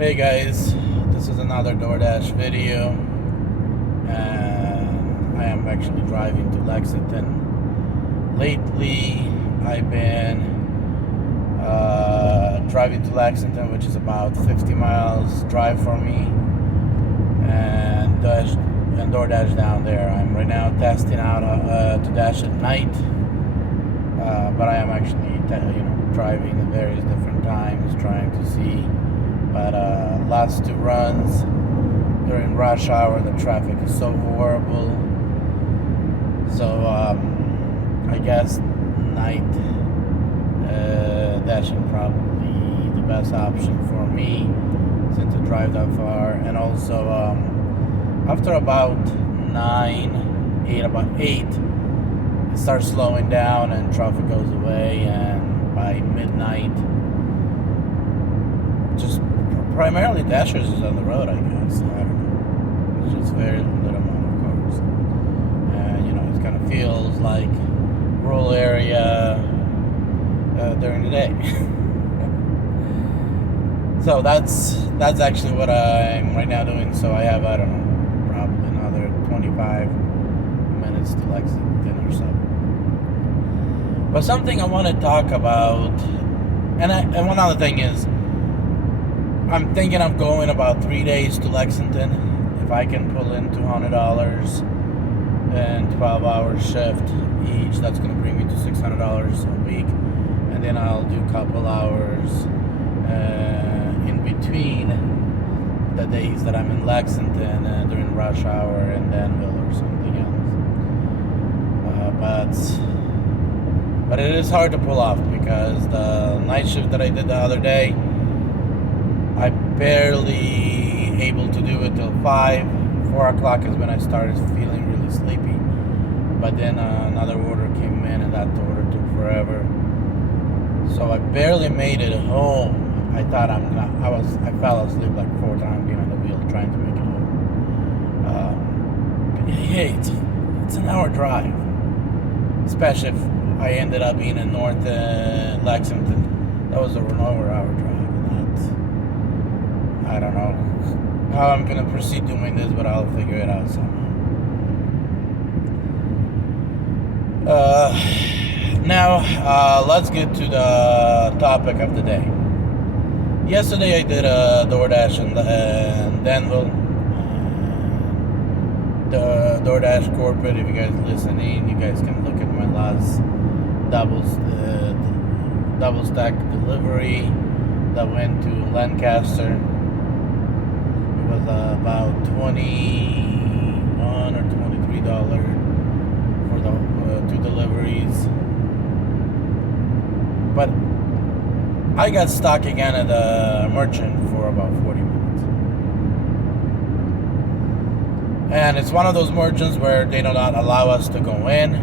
Hey guys, this is another DoorDash video, and I am actually driving to Lexington. Lately, I've been driving to Lexington, which is about 50 miles drive for me, and DoorDash down there. I'm right now testing out to dash at night, but I am actually driving at various different times, trying to see. But lots to runs during rush hour. The traffic is so horrible. So I guess night dashing probably the best option for me since I drive that far. And also after about 8, it starts slowing down and traffic goes away. And by midnight, just primarily dashers is on the road, I guess. I don't know. It's just very little amount of cars. And, it kind of feels like rural area during the day. So that's actually what I'm right now doing. So I have, I don't know, probably another 25 minutes to Lexington or so. But something I want to talk about, and one other thing is, I'm thinking of going about 3 days to Lexington. If I can pull in $200 and 12-hour shift each, that's going to bring me to $600 a week. And then I'll do a couple hours in between the days that I'm in Lexington during rush hour in Danville or something else. But it is hard to pull off because the night shift that I did the other day, I barely able to do it till 5. 4 o'clock is when I started feeling really sleepy. But then another order came in, and that order took forever. So I barely made it home. I thought I fell asleep like 4 times behind the wheel trying to make it home. Hey, it's an hour drive, especially if I ended up being in North Lexington. That was over an hour drive. I don't know how I'm going to proceed doing this, but I'll figure it out somehow. Now, let's get to the topic of the day. Yesterday I did a DoorDash in Danville. The DoorDash corporate, if you guys are listening, you guys can look at my last double stack delivery that went to Lancaster. Was about $21 or $23 for the 2 deliveries, but I got stuck again at the merchant for about 40 minutes, and it's one of those merchants where they do not allow us to go in.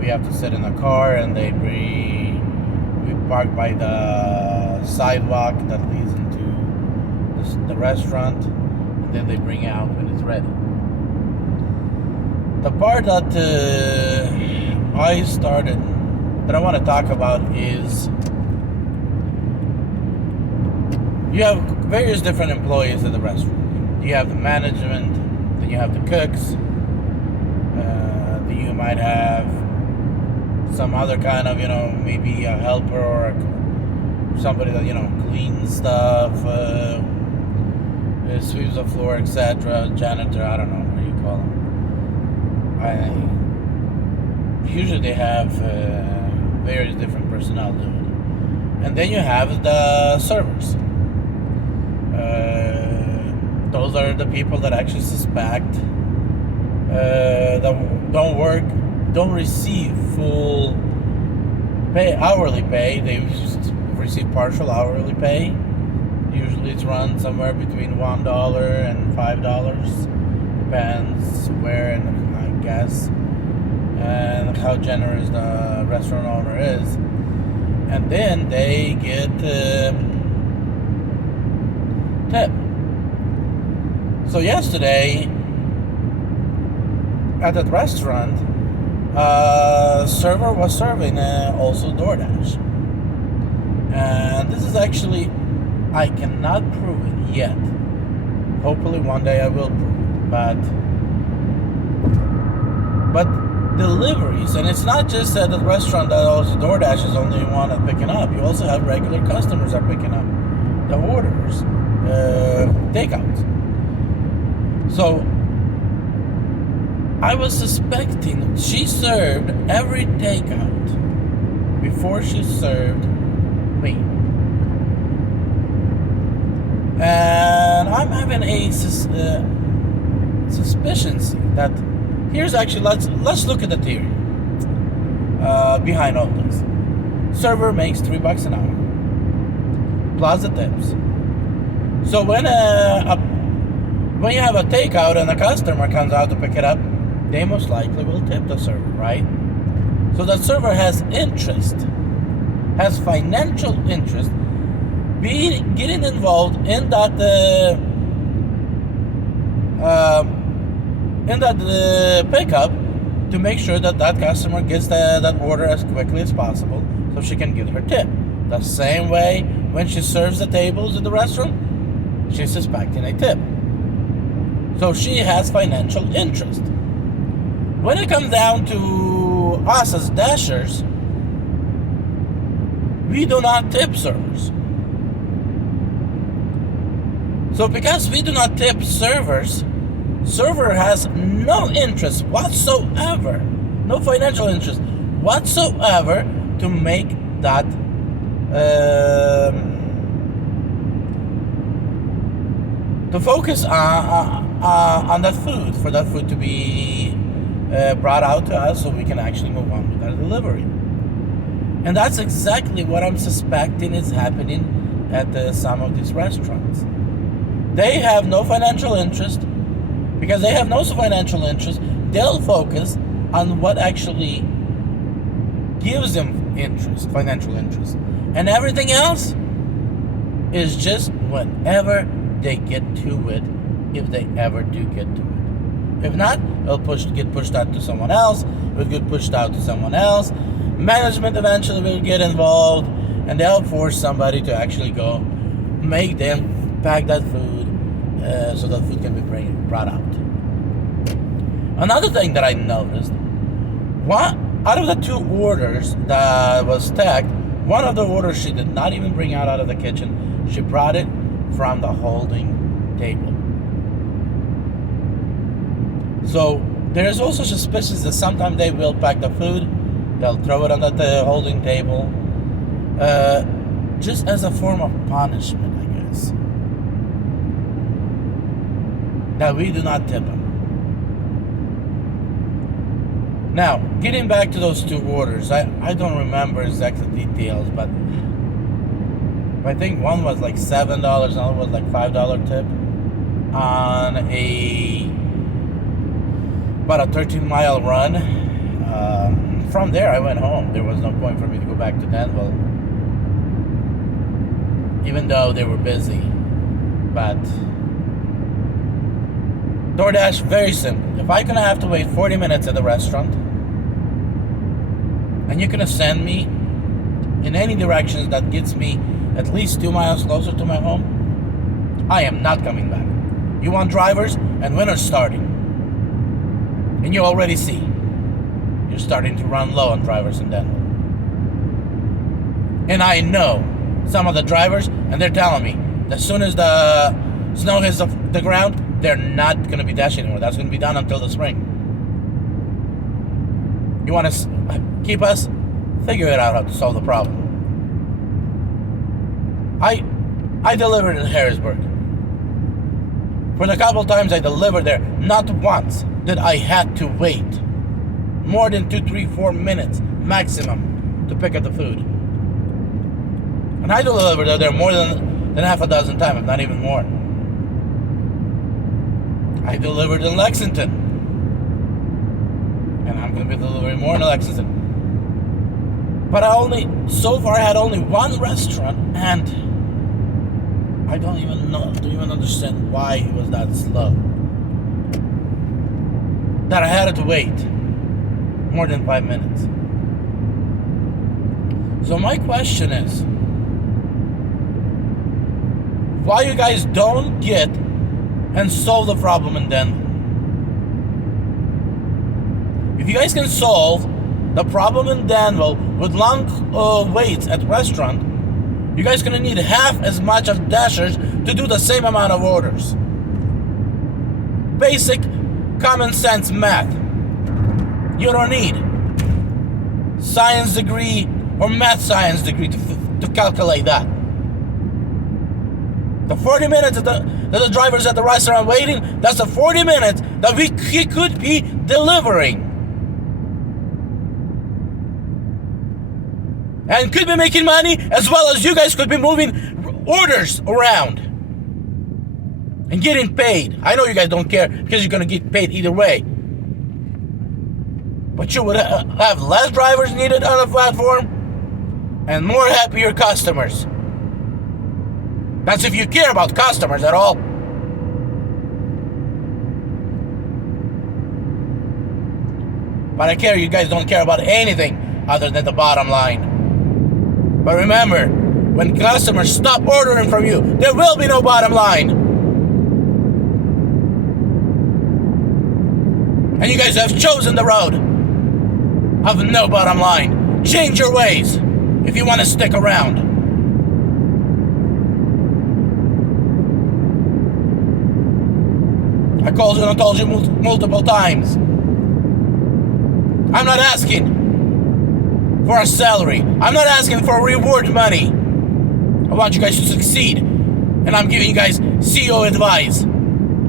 We have to sit in a car, and we park by the sidewalk that leads into the restaurant, and then they bring it out when it's ready. The part that I want to talk about is you have various different employees at the restaurant. You have the management, then you have the cooks, then you might have some other kind of, maybe a helper or somebody that, cleans stuff, sweeps the floor, etc. Janitor, I don't know what you call them. Usually they have various different personnel do it. And then you have the servers. Those are the people that actually suspect that don't receive full pay, hourly pay. They receive partial hourly pay. Usually it's run somewhere between $1 and $5. Depends where, and I guess, and how generous the restaurant owner is. And then they get tip. So yesterday at that restaurant, server was serving also DoorDash. And this is actually I cannot prove it yet. Hopefully one day I will prove it. But deliveries, and it's not just at the restaurant that also DoorDash is only one at picking up. You also have regular customers are picking up the orders, takeouts. So I was suspecting she served every takeout before she served me. And I'm having a suspicion that here's actually, let's look at the theory behind all this. Server makes $3 an hour plus the tips. So when you have a takeout and a customer comes out to pick it up, they most likely will tip the server, right? So the server has interest, has financial interest, getting involved in that pickup to make sure that customer gets that order as quickly as possible so she can get her tip. The same way when she serves the tables in the restaurant, she's expecting a tip. So she has financial interest. When it comes down to us as dashers, we do not tip servers. So because we do not tip servers, server has no interest whatsoever, no financial interest whatsoever to make that to focus on that food, for that food to be brought out to us so we can actually move on with our delivery. And that's exactly what I'm suspecting is happening at some of these restaurants. They have no financial interest. Because they have no financial interest, they'll focus on what actually gives them interest, financial interest. And everything else is just whenever they get to it, if they ever do get to it. If not, it'll get pushed out to someone else, it'll get pushed out to someone else. Management eventually will get involved, and they'll force somebody to actually go make them pack that food so that food can be brought out. Another thing that I noticed, out of the 2 orders that was tagged, one of the orders she did not even bring out of the kitchen. She brought it from the holding table. So there's also suspicious that sometimes they will pack the food, they'll throw it on the holding table, just as a form of punishment, I guess. That we do not tip them. Now, getting back to those 2 orders, I don't remember exact details, but I think one was like $7, another was like $5 tip on about a 13-mile run. From there, I went home. There was no point for me to go back to Danville, even though they were busy. But DoorDash, very simple. If I'm gonna have to wait 40 minutes at the restaurant, and you're gonna send me in any directions that gets me at least 2 miles closer to my home, I am not coming back. You want drivers, and winter's starting. And you already see you're starting to run low on drivers in Denver. And I know some of the drivers, and they're telling me as soon as the snow hits the ground, they're not going to be dashing anymore. That's going to be done until the spring. You want to keep us? Figure it out how to solve the problem. I delivered in Harrisburg. For the couple times I delivered there, not once did I had to wait more than 2, 3, 4 minutes maximum to pick up the food. And I delivered there more than half a dozen times, if not even more. I delivered in Lexington. And I'm going to be delivering more in Lexington. But so far I had only one restaurant, and I don't even understand why it was that slow. That I had to wait more than 5 minutes. So my question is, why you guys don't get and solve the problem in Denver. If you guys can solve the problem in Danville with long waits at restaurant, you guys gonna need half as much of dashers to do the same amount of orders. Basic common sense math. You don't need science degree or math science degree to calculate that. The 40 minutes that the driver's at the restaurant waiting, that's the 40 minutes that he could be delivering. And could be making money, as well as you guys could be moving orders around and getting paid. I know you guys don't care because you're going to get paid either way. But you would have less drivers needed on the platform and more happier customers. That's if you care about customers at all. But I care you guys don't care about anything other than the bottom line. But remember, when customers stop ordering from you, there will be no bottom line. And you guys have chosen the road of no bottom line. Change your ways if you want to stick around. I told you multiple times. I'm not asking for a salary. I'm not asking for reward money. I want you guys to succeed. And I'm giving you guys CEO advice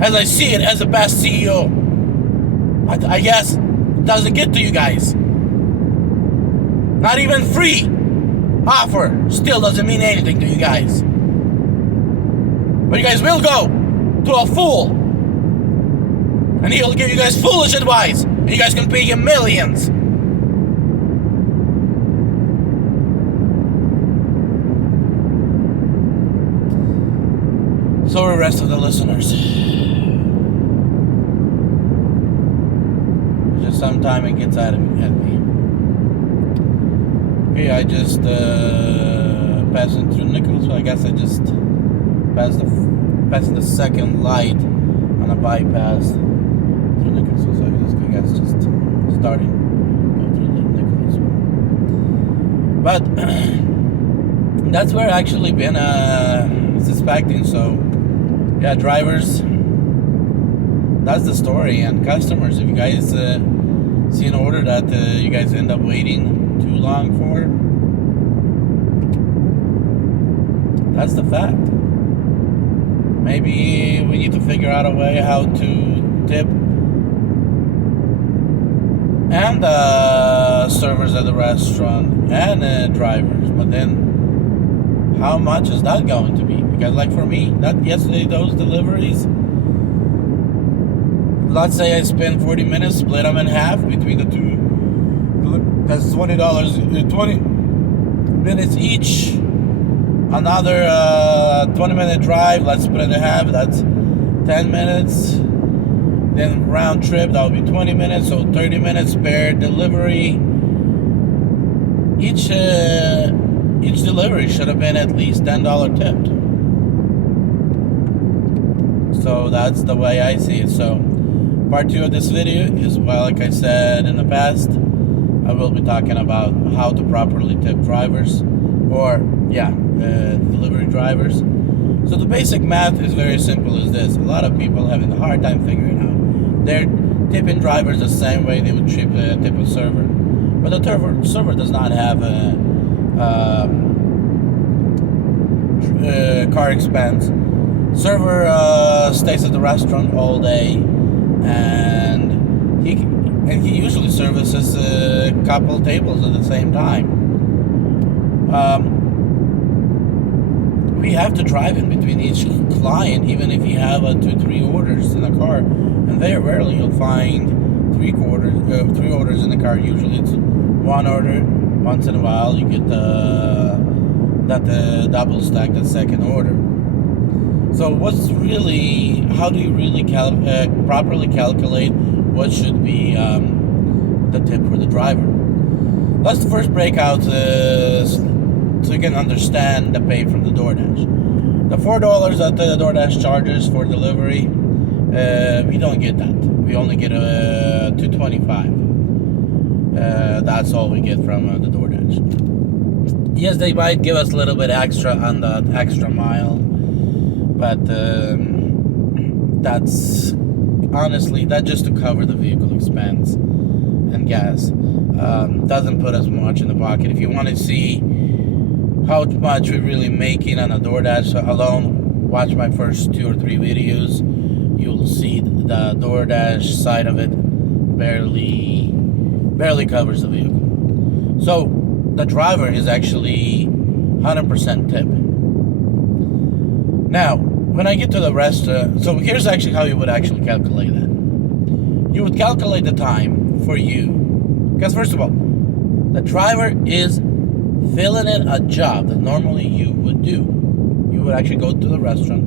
as I see it as the best CEO. But I guess it doesn't get to you guys. Not even free offer still doesn't mean anything to you guys. But you guys will go to a fool and he'll give you guys foolish advice and you guys can pay him millions. So are the rest of the listeners. Just sometime it gets at me. Okay, I just passing through Nichols, so I guess I just passing the second light on a bypass through Nichols, so I guess just starting go through the Nichols. But that's where I actually been suspecting. So yeah, drivers, that's the story. And customers, if you guys see an order that you guys end up waiting too long for, that's the fact. Maybe we need to figure out a way how to tip and the servers at the restaurant and drivers. But then how much is that going to be? Because like for me, that yesterday, those deliveries, let's say I spend 40 minutes, split them in half between the two. That's $20, 20 minutes each. Another 20-minute drive, let's split it in half. That's 10 minutes. Then round trip, that would be 20 minutes, so 30 minutes per delivery. Each delivery should have been at least $10 tipped. So that's the way I see it. So part 2 of this video is, well, like I said in the past, I will be talking about how to properly tip drivers, or delivery drivers. So the basic math is very simple as this. A lot of people having a hard time figuring out. They're tipping drivers the same way they would tip a server. But the server does not have a car expense. Server stays at the restaurant all day, and he usually services a couple tables at the same time. We have to drive in between each client, even if you have 2-3 orders in the car, and very rarely you'll find 3 orders in the car. Usually it's one order. Once in a while you get that double stack, the second order. So how do you really properly calculate what should be the tip for the driver? Let's first break out so you can understand the pay from the DoorDash. The $4 that the DoorDash charges for delivery, we don't get that. We only get $2.25. That's all we get from the DoorDash. Yes, they might give us a little bit extra on the extra mile, but that's honestly just to cover the vehicle expense and gas. Doesn't put us much in the pocket. If you want to see how much we're really making on a DoorDash alone, watch my first 2 or 3 videos. You'll see the DoorDash side of it barely covers the vehicle. So the driver is actually 100% tip. Now, when I get to the restaurant, so here's actually how you would actually calculate that. You would calculate the time for you, because first of all, the driver is filling in a job that normally you would do. You would actually go to the restaurant,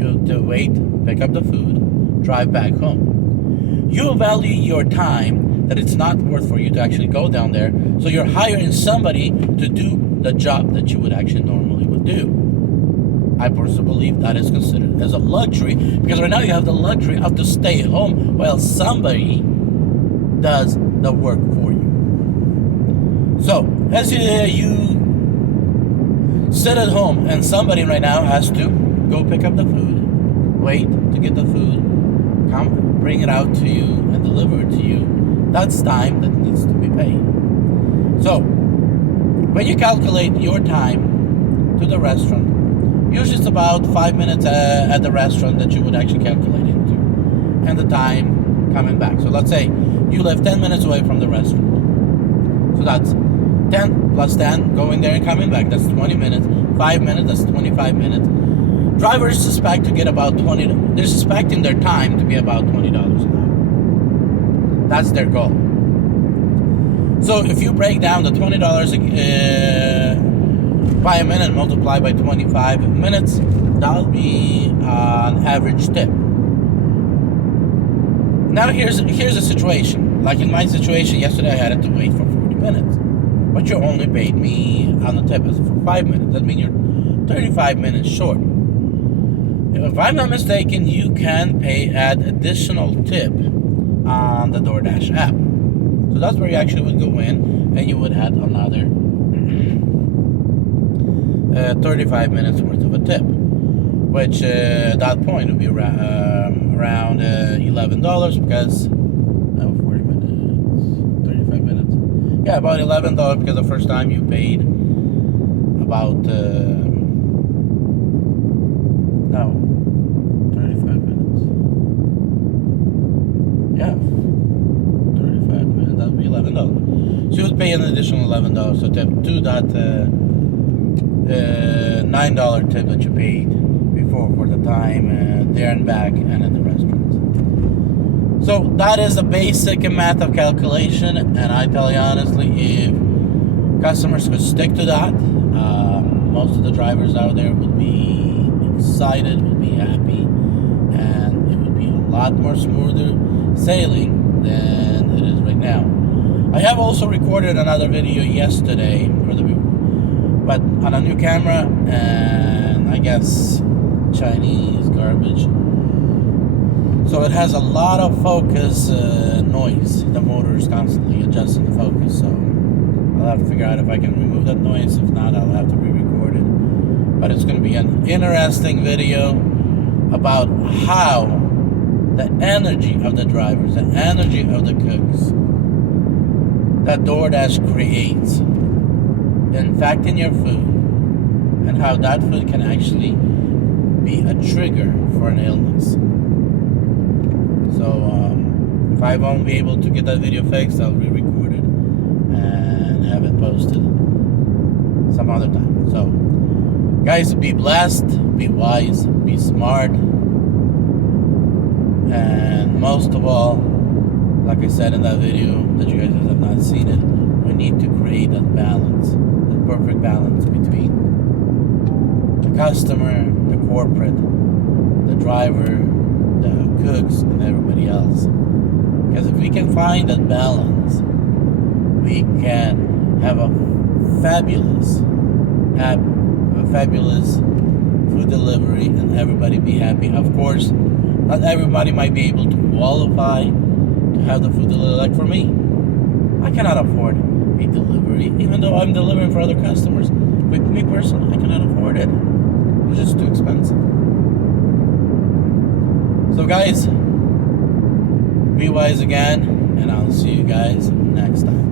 you have to wait, pick up the food, drive back home. You value your time that it's not worth for you to actually go down there, so you're hiring somebody to do the job that you would actually normally would do. I personally believe that is considered as a luxury, because right now you have the luxury of to stay home while somebody does the work for you. So, as you sit at home and somebody right now has to go pick up the food, wait to get the food, come bring it out to you and deliver it to you, that's time that needs to be paid. So, when you calculate your time to the restaurant, usually it's about 5 minutes at the restaurant that you would actually calculate into, and the time coming back. So let's say you live 10 minutes away from the restaurant. So that's 10 plus 10 going there and coming back. That's 20 minutes. 5 minutes, that's 25 minutes. Drivers suspect to get about 20. They're suspecting their time to be about $20 an hour. That's their goal. So if you break down the $20 by a minute, multiply by 25 minutes, that'll be an average tip. Now here's a situation. Like in my situation yesterday, I had to wait for 40 minutes, but you only paid me on the tip for 5 minutes. That means you're 35 minutes short. If I'm not mistaken, you can add additional tip on the DoorDash app. So that's where you actually would go in and you would add another 35 minutes worth of a tip, which at that point would be around $11, because 40 minutes, 35 minutes. Yeah, about $11, because the first time you paid about 35 minutes. Yeah, 35 minutes. That would be $11. So you would pay an additional $11 to tip to that $9 tip that you paid before for the time there and back and at the restaurant. So that is the basic math of calculation, and I tell you honestly, if customers could stick to that, most of the drivers out there would be excited, would be happy, and it would be a lot more smoother sailing than it is right now. I have also recorded another video yesterday, but on a new camera, and I guess Chinese garbage. So it has a lot of focus noise. The motor is constantly adjusting the focus, so I'll have to figure out if I can remove that noise. If not, I'll have to re-record it. But it's going to be an interesting video about how the energy of the drivers, the energy of the cooks that DoorDash creates, in fact, in your food, and how that food can actually be a trigger for an illness. So if I won't be able to get that video fixed, I'll re-record it and have it posted some other time. So guys, be blessed, be wise, be smart, and most of all, like I said in that video that you guys have not seen it, we need to create that balance, that perfect balance between the customer, the corporate, the driver, the cooks, and everybody else. Because if we can find that balance, we can have a fabulous food delivery and everybody be happy. Of course, not everybody might be able to qualify to have the food delivered. Like for me, I cannot afford a delivery, even though I'm delivering for other customers. But me personally, I cannot afford it. It's just too expensive. So guys, be wise again, and I'll see you guys next time.